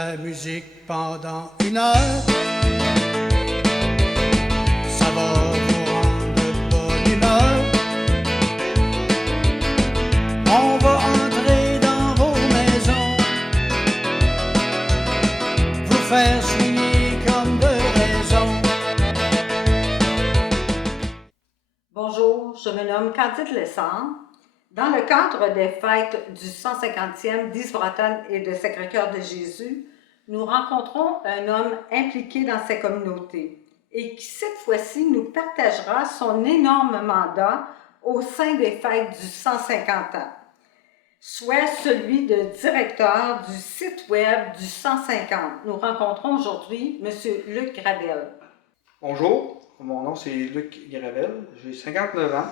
la musique pendant 1 heure. Ça va vous rendre de bonne humeur. On va entrer dans vos maisons, vous faire swinguer comme de raison. Bonjour, je me nomme Candide Lessard. Dans le cadre des fêtes du 150e d'Isvraton et de Sacré-Cœur de Jésus, nous rencontrons un homme impliqué dans sa communauté et qui cette fois-ci nous partagera son énorme mandat au sein des fêtes du 150 ans, soit celui de directeur du site web du 150. Nous rencontrons aujourd'hui M. Luc Gravel. Bonjour, mon nom c'est Luc Gravel, j'ai 59 ans.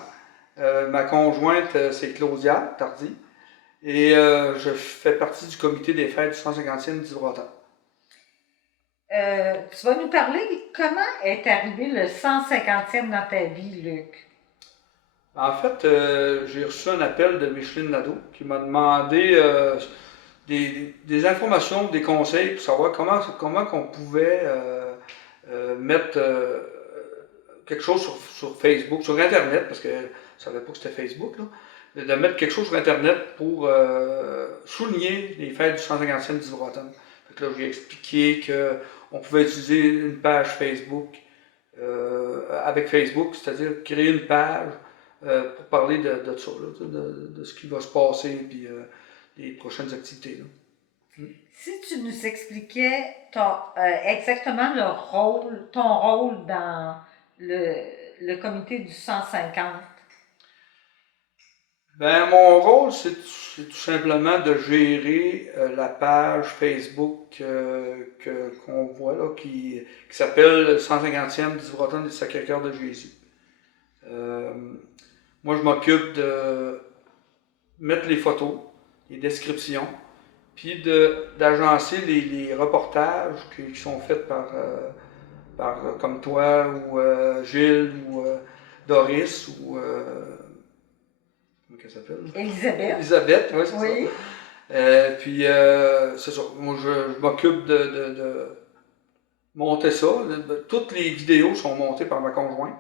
Ma conjointe, c'est Claudia Tardy, et je fais partie du comité des fêtes du 150e d'Isvraton. Tu vas nous parler comment est arrivé le 150e dans ta vie, Luc? En fait, j'ai reçu un appel de Micheline Nadeau qui m'a demandé des informations, des conseils pour savoir comment on pouvait mettre quelque chose sur Facebook, sur Internet, parce que je ne savais pas que c'était Facebook, là, de mettre quelque chose sur Internet pour souligner les fêtes du 150e d'Isvraton. Fait que là, j'ai expliqué qu'on pouvait utiliser une page Facebook avec Facebook, c'est-à-dire créer une page pour parler de ça, là, de ce qui va se passer et des prochaines activités. Là. Si tu nous expliquais exactement ton rôle dans le comité du 150. Ben, mon rôle, c'est tout simplement de gérer la page Facebook qu'on voit là, qui s'appelle 150e d'Isvraton et Sacré-Cœur de Jésus. Moi, je m'occupe de mettre les photos, les descriptions, puis d'agencer les reportages qui sont faits par comme toi, ou Gilles, ou Doris, ou... comment elle s'appelle? Elisabeth. Elisabeth, oui, c'est oui. Ça. Puis, c'est ça. Moi, je m'occupe de monter ça. Toutes les vidéos sont montées par ma conjointe.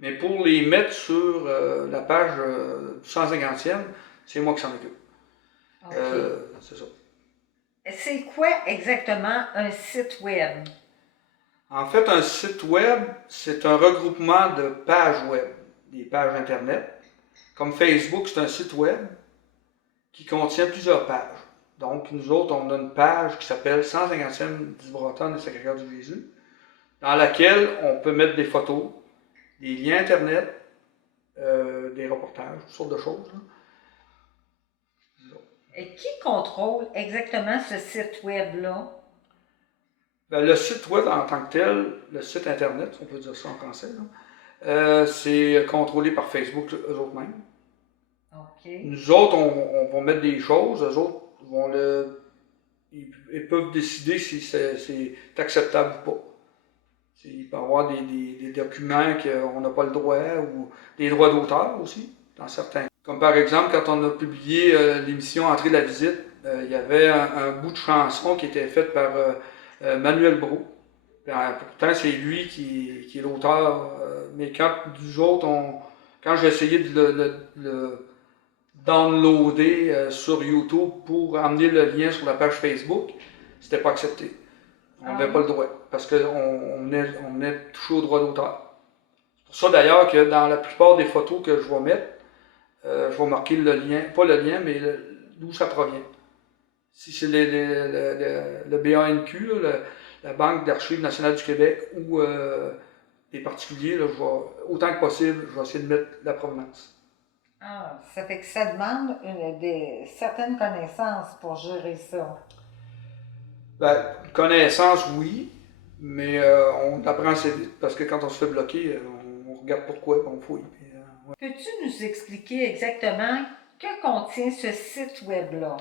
Mais pour les mettre sur la page du 150e, c'est moi qui s'en occupe. Okay. C'est ça. C'est quoi exactement un site web? En fait, un site web, c'est un regroupement de pages web, des pages Internet. Comme Facebook, c'est un site web qui contient plusieurs pages. Donc, nous autres, on a une page qui s'appelle 150e d'Isvraton et Sacré-Cœur de Jésus, dans laquelle on peut mettre des photos, des liens Internet, des reportages, toutes sortes de choses. Là. Et qui contrôle exactement ce site web-là? Ben, le site web en tant que tel, le site Internet, on peut dire ça en français, c'est contrôlé par Facebook eux-mêmes. Okay. Nous autres, on va mettre des choses, eux autres ils peuvent décider si c'est acceptable ou pas. Il peut y avoir des documents qu'on n'a pas le droit, ou des droits d'auteur aussi, dans certains cas. Comme par exemple, quand on a publié l'émission Entrée de la visite, il y avait un bout de chanson qui était fait par Manuel Brault. Pourtant, c'est lui qui est l'auteur, mais quand nous autres, quand j'ai essayé de le downloader sur YouTube pour amener le lien sur la page Facebook, c'était pas accepté. On n'avait pas le droit, parce qu'on venait toucher au droit d'auteur. C'est pour ça d'ailleurs que dans la plupart des photos que je vais mettre, je vais marquer le lien, pas le lien, mais d'où ça provient. Si c'est le BANQ, là, la Banque d'Archives nationales du Québec, ou des particuliers, là, autant que possible, je vais essayer de mettre la provenance. Ah, ça fait que ça demande certaines connaissances pour gérer ça. Ben, connaissance, oui, mais on apprend assez vite, parce que quand on se fait bloquer, on regarde pourquoi, on fouille. Ouais. Peux-tu nous expliquer exactement que contient ce site web-là?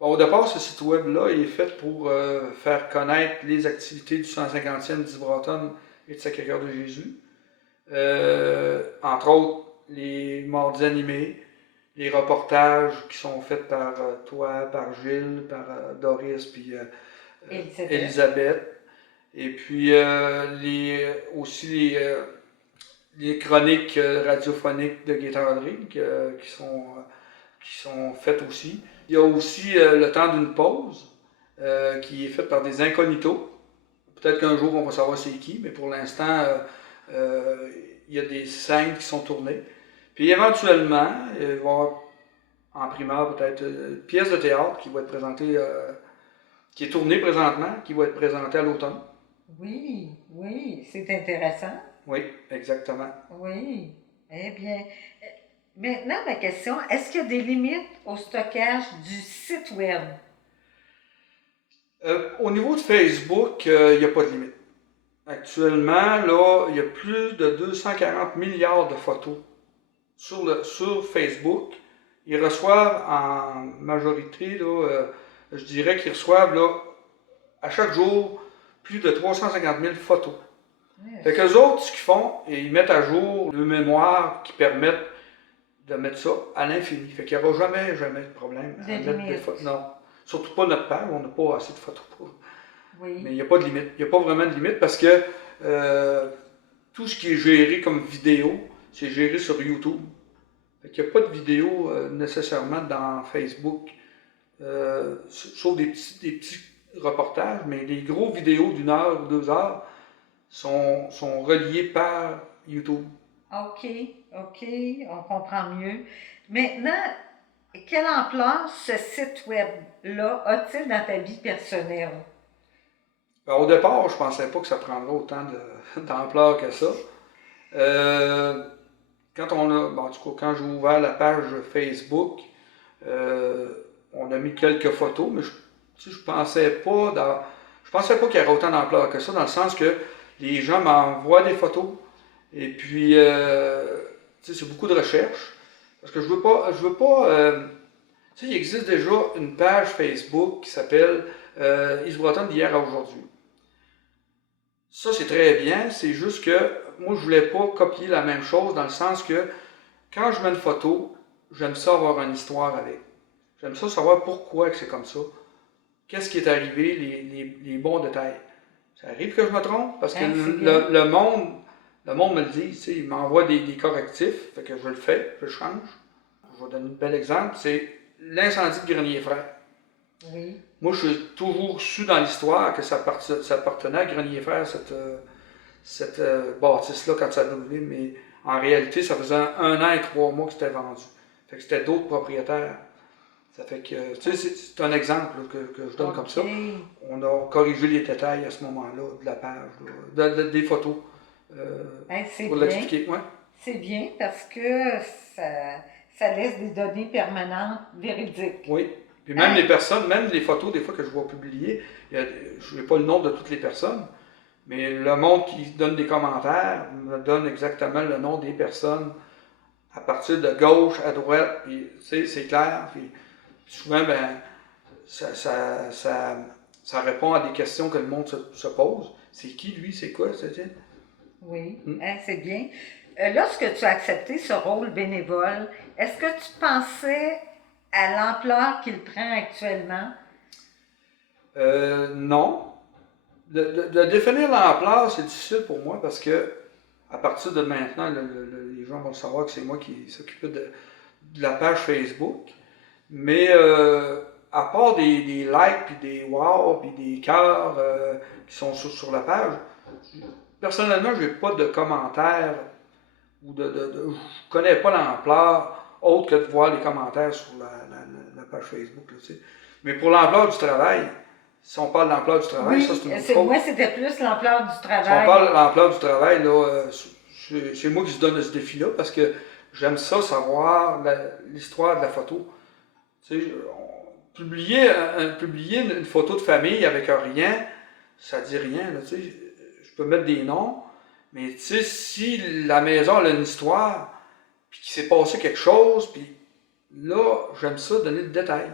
Bon, au départ, ce site web-là est fait pour faire connaître les activités du 150e d'Isvraton et de Sacré-Cœur de Jésus. Entre autres, les mardis animés, les reportages qui sont faits par toi, par Gilles, par Doris, puis Élisabeth. Et puis aussi les chroniques radiophoniques de Gaétan Rodrigue qui sont faites aussi. Il y a aussi Le temps d'une pause qui est fait par des incognitos. Peut-être qu'un jour on va savoir c'est qui, mais pour l'instant, il y a des scènes qui sont tournées. Puis éventuellement, il va y avoir en primaire peut-être une pièce de théâtre qui va être présentée, qui est tournée présentement, qui va être présentée à l'automne. Oui, oui, c'est intéressant. Oui, exactement. Oui, eh bien. Maintenant, ma question, est-ce qu'il y a des limites au stockage du site web? Au niveau de Facebook, il n'y a pas de limite. Actuellement, là, il y a plus de 240 milliards de photos sur Facebook. Ils reçoivent en majorité, là, je dirais qu'ils reçoivent là, à chaque jour plus de 350 000 photos. Yes. Fait qu'eux autres, ce qu'ils font, ils mettent à jour le mémoire qui permettent de mettre ça à l'infini. Fait qu'il n'y aura jamais de problème à mettre des photos. Non. Surtout pas notre page, on n'a pas assez de photos pour. Oui. Mais il n'y a pas de limite. Il n'y a pas vraiment de limite parce que tout ce qui est géré comme vidéo, c'est géré sur YouTube. Fait qu'il n'y a pas de vidéo nécessairement dans Facebook. Sauf des petits reportages, mais les gros vidéos d'1 heure ou 2 heures sont reliés par YouTube. OK, on comprend mieux. Maintenant, quelle ampleur ce site web-là a-t-il dans ta vie personnelle? Ben, au départ, je ne pensais pas que ça prendrait autant d'ampleur que ça. En tout cas, quand j'ai ouvert la page Facebook, on a mis quelques photos, mais je pensais pas qu'il y aurait autant d'ampleur que ça, dans le sens que les gens m'envoient des photos, et puis c'est beaucoup de recherche, parce que je veux pas, il existe déjà une page Facebook qui s'appelle Yves Breton d'hier à aujourd'hui. Ça, c'est très bien, c'est juste que moi, je voulais pas copier la même chose, dans le sens que quand je mets une photo, j'aime ça avoir une histoire avec. J'aime ça savoir pourquoi c'est comme ça. Qu'est-ce qui est arrivé, les bons détails. Ça arrive que je me trompe, parce que le monde me le dit, il m'envoie des correctifs, fait que je le fais, je change. Je vais donner un bel exemple, c'est l'incendie de Grenier Frères. Oui. Moi, je suis toujours su dans l'histoire que ça appartenait à Grenier Frères, cette bâtisse-là, quand ça a brûlé, mais en réalité, ça faisait 1 an et 3 mois que c'était vendu. Fait que c'était d'autres propriétaires. Ça fait que, c'est un exemple là, que je donne comme ça. On a corrigé les détails à ce moment-là de la page, des photos, pour l'expliquer. Ouais. C'est bien parce que ça laisse des données permanentes, véridiques. Oui. Puis même les personnes, même les photos des fois que je vois publier, je n'ai pas le nom de toutes les personnes, mais le monde qui donne des commentaires me donne exactement le nom des personnes à partir de gauche à droite, puis c'est clair. Puis souvent, ben, ça répond à des questions que le monde se pose. C'est qui lui, c'est quoi, c'est? Oui, c'est bien. Lorsque tu as accepté ce rôle bénévole, est-ce que tu pensais à l'ampleur qu'il prend actuellement? Non. De définir l'ampleur, c'est difficile pour moi parce que à partir de maintenant, les gens vont savoir que c'est moi qui s'occupais de la page Facebook. Mais à part des likes, puis des wow, puis des cœurs qui sont sur la page, personnellement, je n'ai pas de commentaires ou je ne connais pas l'ampleur autre que de voir les commentaires sur la page Facebook. Là, mais pour l'ampleur du travail, si on parle de l'ampleur du travail, oui, ça c'est une autre chose. Moi, c'était plus l'ampleur du travail. Si on parle de l'ampleur du travail, là, c'est moi qui se donne ce défi-là parce que j'aime ça, savoir l'histoire de la photo. Publier une photo de famille avec rien, ça dit rien. Là, je peux mettre des noms, mais si la maison a une histoire, puis qu'il s'est passé quelque chose, puis là, j'aime ça, donner le détail.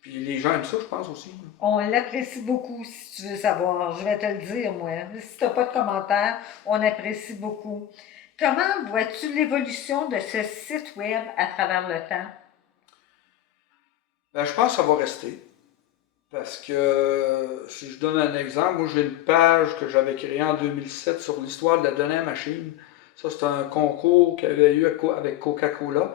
Puis les gens aiment ça, je pense aussi. On l'apprécie beaucoup, si tu veux savoir. Je vais te le dire, moi. Si tu n'as pas de commentaires, on apprécie beaucoup. Comment vois-tu l'évolution de ce site web à travers le temps? Ben, je pense que ça va rester. Parce que, si je donne un exemple, moi j'ai une page que j'avais créée en 2007 sur l'histoire de la dernière machine. Ça, c'est un concours qu'il y avait eu avec Coca-Cola.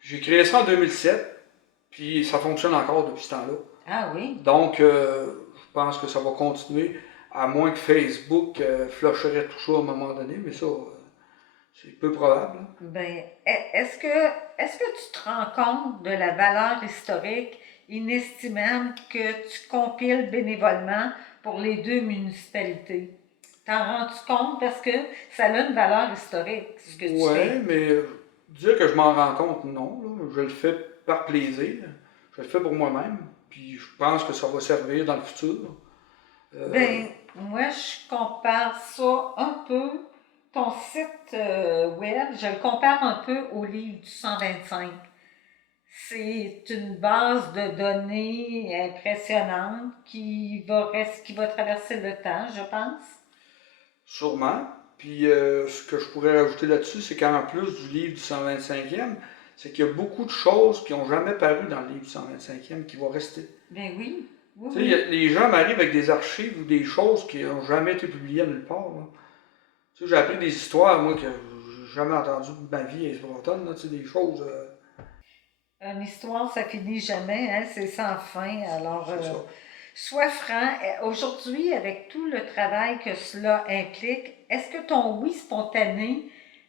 J'ai créé ça en 2007, puis ça fonctionne encore depuis ce temps-là. Ah oui? Donc, je pense que ça va continuer, à moins que Facebook flusherait tout ça à un moment donné, mais ça, c'est peu probable. Hein. Ben, est-ce que tu te rends compte de la valeur historique inestimable que tu compiles bénévolement pour les deux municipalités? T'en rends-tu compte? Parce que ça a une valeur historique, ce que tu Ouais, fais. mais dire que je m'en rends compte, non. Là. Je le fais par plaisir. Je le fais pour moi-même. Puis je pense que ça va servir dans le futur. Ben, moi, je compare ça un peu. Ton site web, je le compare un peu au livre du 125. C'est une base de données impressionnante qui va traverser le temps, je pense. Sûrement. Puis ce que je pourrais rajouter là-dessus, c'est qu'en plus du livre du 125e, c'est qu'il y a beaucoup de choses qui n'ont jamais paru dans le livre du 125e qui vont rester. Ben oui, oui, Tu sais, oui. les gens m'arrivent avec des archives ou des choses qui n'ont jamais été publiées nulle part. Là. Tu sais, j'ai appris des histoires, moi, que j'ai jamais entendues de ma vie à Esbroton, là, tu sais, des choses. Une histoire, ça finit jamais, hein, c'est sans fin. Alors, C'est ça. sois franc. Aujourd'hui, avec tout le travail que cela implique, est-ce que ton oui spontané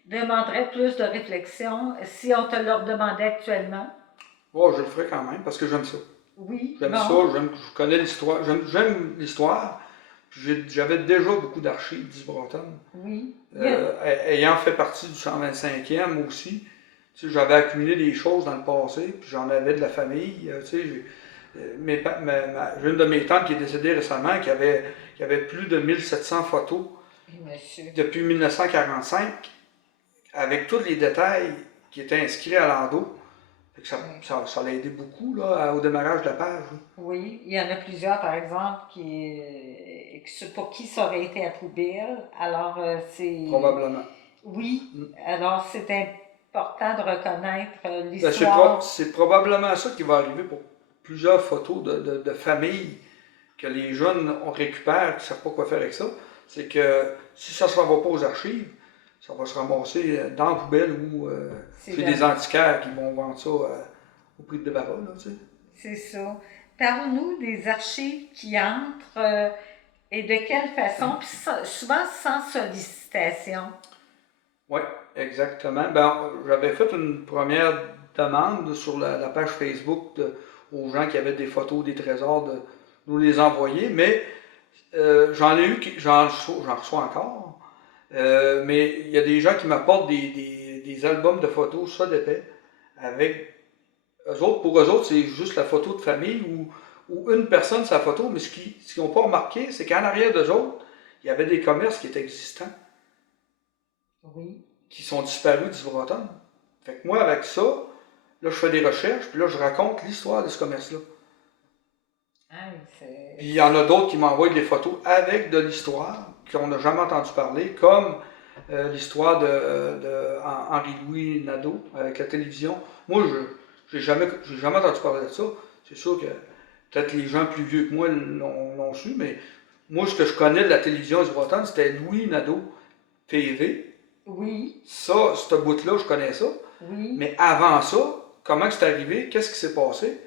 demanderait plus de réflexion si on te le redemandait actuellement? Ouais, je le ferai quand même parce que j'aime ça. Oui, J'aime ça, bon, je connais l'histoire, j'aime l'histoire. Puis j'avais déjà beaucoup d'archives d'Isbroton. oui. Ayant fait partie du 125e aussi, tu sais, j'avais accumulé des choses dans le passé, puis j'en avais de la famille. Tu sais, j'ai une de mes tantes qui est décédée récemment, qui avait plus de 1700 photos Oui, monsieur. depuis 1945, avec tous les détails qui étaient inscrits à l'endos. Fait que Oui. ça l'a aidé beaucoup là, au démarrage de la page. Là. Oui, il y en a plusieurs, par exemple, pour qui ça aurait été à poubelle. Alors, c'est... Probablement. Oui, Mm. alors c'est important de reconnaître Ben, l'histoire. c'est probablement ça qui va arriver pour plusieurs photos de familles que les jeunes récupèrent, qui ne savent pas quoi faire avec ça. C'est que si ça ne se va pas aux archives, ça va se ramasser dans la poubelle ou C'est chez bien. des antiquaires qui vont vendre ça au prix de débarras. Là, tu sais. C'est ça. Parle-nous des archives qui entrent et de quelle façon, puis souvent sans sollicitation. Oui, exactement. Ben, j'avais fait une première demande sur la page Facebook aux gens qui avaient des photos des trésors de nous les envoyer, mais j'en ai eu, j'en reçois encore. Mais il y a des gens qui m'apportent des albums de photos, ça d'épais, avec eux autres. Pour eux autres, c'est juste la photo de famille ou une personne sa photo, mais ce qu'ils n'ont pas remarqué, c'est qu'en arrière d'eux autres, il y avait des commerces qui étaient existants, Oui. qui sont disparus d'Isbroton. Fait que moi, avec ça, là, je fais des recherches, puis là, je raconte l'histoire de ce commerce-là. Ah, Puis il y en a d'autres qui m'envoient des photos avec de l'histoire, qu'on n'a jamais entendu parler, comme l'histoire de Henri-Louis Nadeau avec la télévision. Moi, je n'ai jamais entendu parler de ça. C'est sûr que peut-être les gens plus vieux que moi l'ont su, mais moi, ce que je connais de la télévision Isbroton, c'était Louis Nadeau TV. Oui, Ça, ce bout-là, je connais ça. oui. Mais avant ça, comment c'est arrivé? Qu'est-ce qui s'est passé?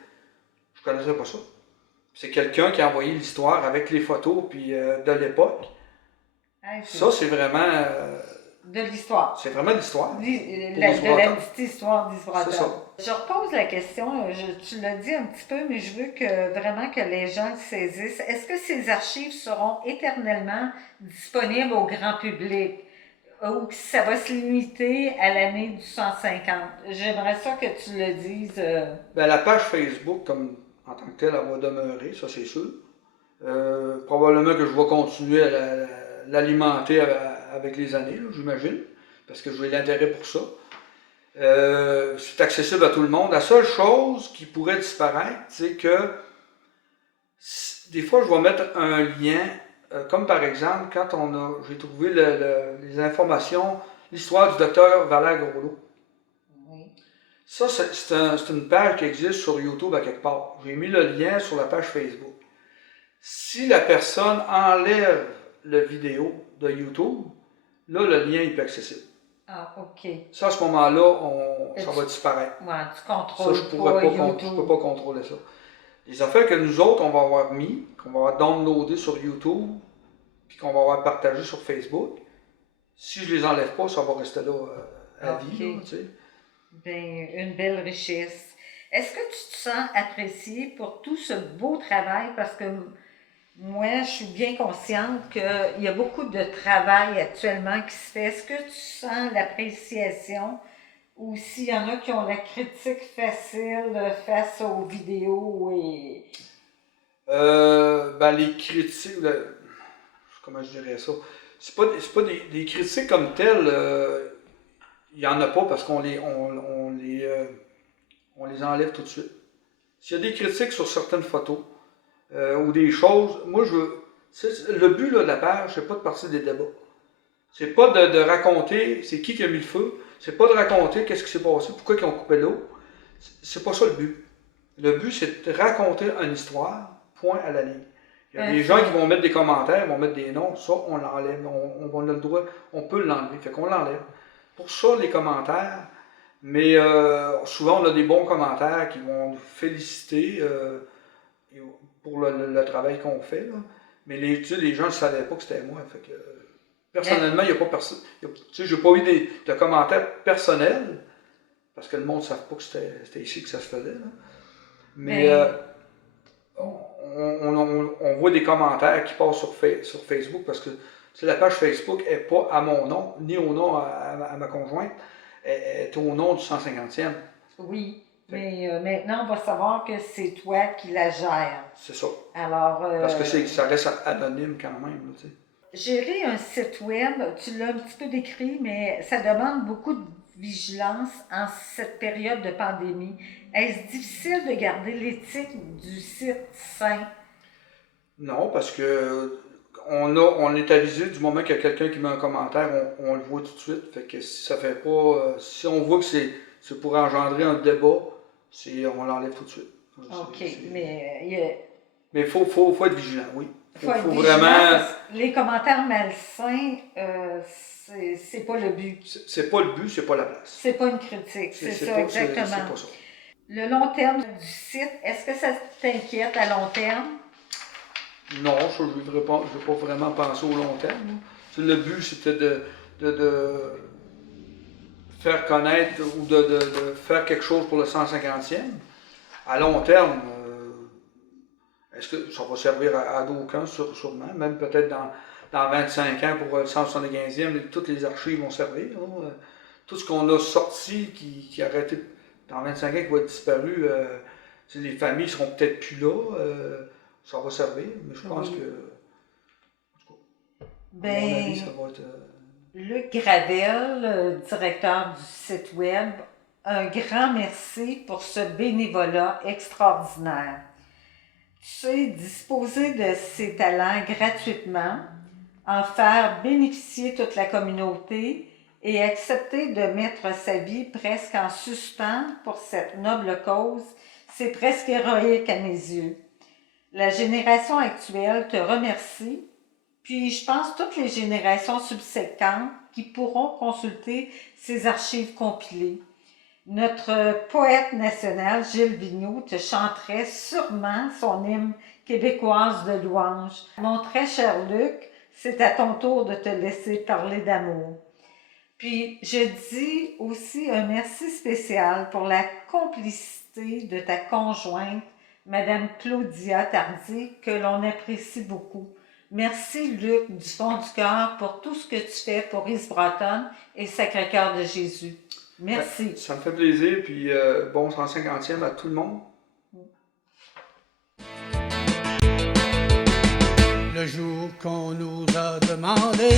Je connaissais pas ça. C'est quelqu'un qui a envoyé l'histoire avec les photos puis de l'époque. Ah, Ça, c'est vraiment, de l'histoire. c'est vraiment l'histoire. De Pour la Isbroton. petite histoire C'est ça. d'Isbroton. Je repose la question, tu l'as dit un petit peu, mais je veux vraiment que les gens le saisissent. Est-ce que ces archives seront éternellement disponibles au grand public ou que ça va se limiter à l'année du 150? J'aimerais ça que tu le dises. Ben, la page Facebook, comme en tant que telle, elle va demeurer, ça c'est sûr. Probablement que je vais continuer à l'alimenter avec les années, là, j'imagine, parce que j'ai l'intérêt pour ça. C'est accessible à tout le monde. La seule chose qui pourrait disparaître, c'est que des fois, je vais mettre un lien, comme par exemple, quand j'ai trouvé les informations, l'histoire du docteur Valère Groslo. Oui. Ça, c'est une page qui existe sur YouTube à quelque part. J'ai mis le lien sur la page Facebook. Si la personne enlève la vidéo de YouTube, là, le lien est plus accessible. Ah, OK. Ça, à ce moment-là, ça va disparaître. Ouais, tu Ça, contrôles je ne peux pas contrôler ça. Les affaires que nous autres, on va avoir mis, qu'on va avoir downloadé sur YouTube, puis qu'on va avoir partagé sur Facebook, si je les enlève pas, ça va rester là à vie. Là, tu sais. Bien, une belle richesse. Est-ce que tu te sens apprécié pour tout ce beau travail? Parce que moi, je suis bien consciente qu'il y a beaucoup de travail actuellement qui se fait. Est-ce que tu sens l'appréciation ou s'il y en a qui ont la critique facile face aux vidéos et... Les critiques, comment je dirais ça? C'est pas des critiques comme telles, il n'y en a pas parce qu'on les enlève tout de suite. S'il y a des critiques sur certaines photos ou des choses, moi le but là, de la page, c'est pas de partir des débats. C'est pas de raconter c'est qui a mis le feu, c'est pas de raconter qu'est-ce qui s'est passé, pourquoi ils ont coupé l'eau. C'est pas ça le but. Le but, c'est de raconter une histoire, point à la ligne. Il y a des gens qui vont mettre des commentaires, vont mettre des noms, ça, on l'enlève. On a le droit, on peut l'enlever, fait qu'on l'enlève. Pour ça, les commentaires, mais souvent, on a des bons commentaires qui vont nous féliciter pour le travail qu'on fait. Là. Mais les gens ne savaient pas que c'était moi. Fait que, personnellement, il n'y a pas personne. Je n'ai pas eu de commentaires personnels, parce que le monde ne savait pas que c'était ici que ça se faisait. Là. Mais on voit des commentaires qui passent sur Facebook parce que la page Facebook n'est pas à mon nom, ni au nom à ma conjointe, elle est au nom du 150e. Oui, mais maintenant, on va savoir que c'est toi qui la gères. C'est ça. Alors, parce que ça reste anonyme quand même. Tu sais. Gérer un site web, tu l'as un petit peu décrit, mais ça demande beaucoup de vigilance en cette période de pandémie. Est-ce difficile de garder l'éthique du site sain? Non, parce que on est avisé du moment qu'il y a quelqu'un qui met un commentaire, on le voit tout de suite. Fait que si ça fait pas. Si on voit que c'est pour engendrer un débat, on l'enlève tout de suite. OK, mais il faut être vigilant, oui. Faut vraiment. Les commentaires malsains, c'est pas le but. C'est pas le but, c'est pas la place. C'est pas une critique, c'est ça, pas, exactement. C'est pas ça. Le long terme du site, est-ce que ça t'inquiète à long terme? Non, je ne vais pas vraiment penser au long terme. Le but, c'était de faire connaître ou de faire quelque chose pour le 150e. À long terme, est-ce que ça va servir à d'aucuns, sûrement, même peut-être dans 25 ans pour le 175e, toutes les archives vont servir. Là. Tout ce qu'on a sorti qui a arrêté dans 25 ans, qui va être disparu, les familles ne seront peut-être plus là. Ça va servir, mais je pense que, en tout cas, à mon avis, ça va être... Luc Gravel, directeur du site web, un grand merci pour ce bénévolat extraordinaire. Tu sais disposer de ses talents gratuitement, en faire bénéficier toute la communauté et accepter de mettre sa vie presque en suspens pour cette noble cause, c'est presque héroïque à mes yeux. La génération actuelle te remercie, puis je pense toutes les générations subséquentes qui pourront consulter ces archives compilées. Notre poète national, Gilles Vigneault, te chanterait sûrement son hymne québécoise de louange. Mon très cher Luc, c'est à ton tour de te laisser parler d'amour. Puis je dis aussi un merci spécial pour la complicité de ta conjointe, Madame Claudia Tardy, que l'on apprécie beaucoup. Merci Luc du fond du cœur pour tout ce que tu fais pour East Broughton et Sacré-Cœur de Jésus. Merci. Ça me fait plaisir, puis bon 150e à tout le monde. Le jour qu'on nous a demandé